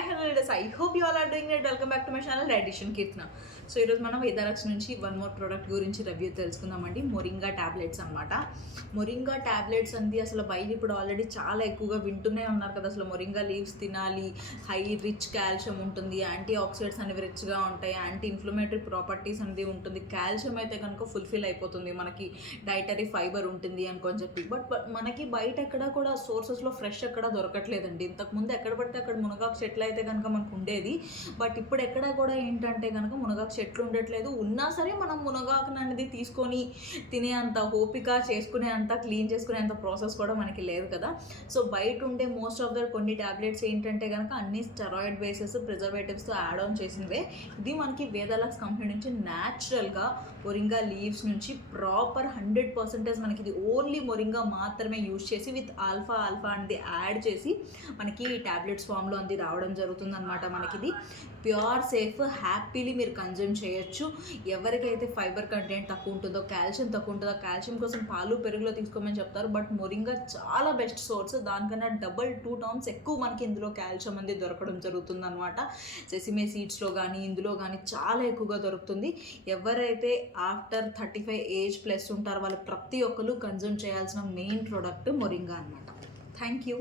Hi hello leaders, I hope you all are doing it. Welcome back to my channel రెడిషన్ Keerthana. So ఈరోజు మనం వేదారక్స్ నుంచి one more product గురించి review తెలుసుకుందామండి. మొరింగా ట్యాబ్లెట్స్ అనమాట. మొరింగా ట్యాబ్లెట్స్ అంది అసలు బయట ఇప్పుడు ఆల్రెడీ చాలా ఎక్కువగా వింటూనే ఉన్నారు కదా. అసలు మొరింగా లీవ్స్ తినాలి, హై రిచ్ కాల్షియం ఉంటుంది, యాంటీ ఆక్సిడెంట్స్ అనేవి రిచ్గా ఉంటాయి, యాంటీ ఇన్ఫ్లమేటరీ ప్రాపర్టీస్ అనేది ఉంటుంది, కాల్షియం అయితే కనుక ఫుల్ఫిల్ అయిపోతుంది, మనకి డైటరీ ఫైబర్ ఉంటుంది అనుకొని చెప్పి. బట్ మనకి బయట ఎక్కడ కూడా సోర్సెస్లో ఫ్రెష్ ఎక్కడ దొరకట్లేదండి. ఇంతకుముందు ఎక్కడ పడితే అక్కడ మునగాకు చెట్లు అయితే కనుక మనకు ఉండేది. బట్ ఇప్పుడు ఎక్కడ కూడా ఏంటంటే కనుక మునగాకు చెట్లు ఉండట్లేదు. ఉన్నా సరే మనం మునగాకు అనేది తీసుకొని తినే అంత ఓపిక, చేసుకునే అంత క్లీన్ చేసుకునే అంత ప్రాసెస్ కూడా మనకి లేదు కదా. సో బయట ఉండే మోస్ట్ ఆఫ్ ద కొన్ని ట్యాబ్లెట్స్ ఏంటంటే కనుక అన్ని స్టెరాయిడ్ బేసెస్, ప్రిజర్వేటివ్స్తో యాడ్ ఆన్ చేసినవే. ఇది మనకి వేదాలక్స్ కంపెనీ నుంచి న్యాచురల్గా మొరింగా లీవ్స్ నుంచి ప్రాపర్ 100% మనకి ఇది ఓన్లీ మొరింగా మాత్రమే యూజ్ చేసి విత్ ఆల్ఫా అనేది యాడ్ చేసి మనకి ట్యాబ్లెట్స్ ఫామ్లో అంది రావడం జరుగుతుంది అనమాట. మనకి ఇది ప్యూర్ సేఫ్, హ్యాపీలీ మీరు కన్జ్యూమ్ చేయొచ్చు. ఎవరికైతే ఫైబర్ కంటెంట్ తక్కువ ఉంటుందో, కాల్షియం తక్కువ ఉంటుందో, కాల్షియం కోసం పాలు పెరుగులో తీసుకోమని చెప్తారు. బట్ మొరింగా చాలా బెస్ట్ సోర్స్. దానికన్నా 2 times ఎక్కువ మనకి ఇందులో కాల్షియం అనేది దొరకడం జరుగుతుంది అనమాట. సెసిమే సీడ్స్లో కానీ ఇందులో కానీ చాలా ఎక్కువగా దొరుకుతుంది. ఎవరైతే ఆఫ్టర్ 35 ఏజ్ ప్లస్ ఉంటారో వాళ్ళు ప్రతి ఒక్కరు కన్జ్యూమ్ చేయాల్సిన మెయిన్ ప్రోడక్ట్ మొరింగా అనమాట. Thank you.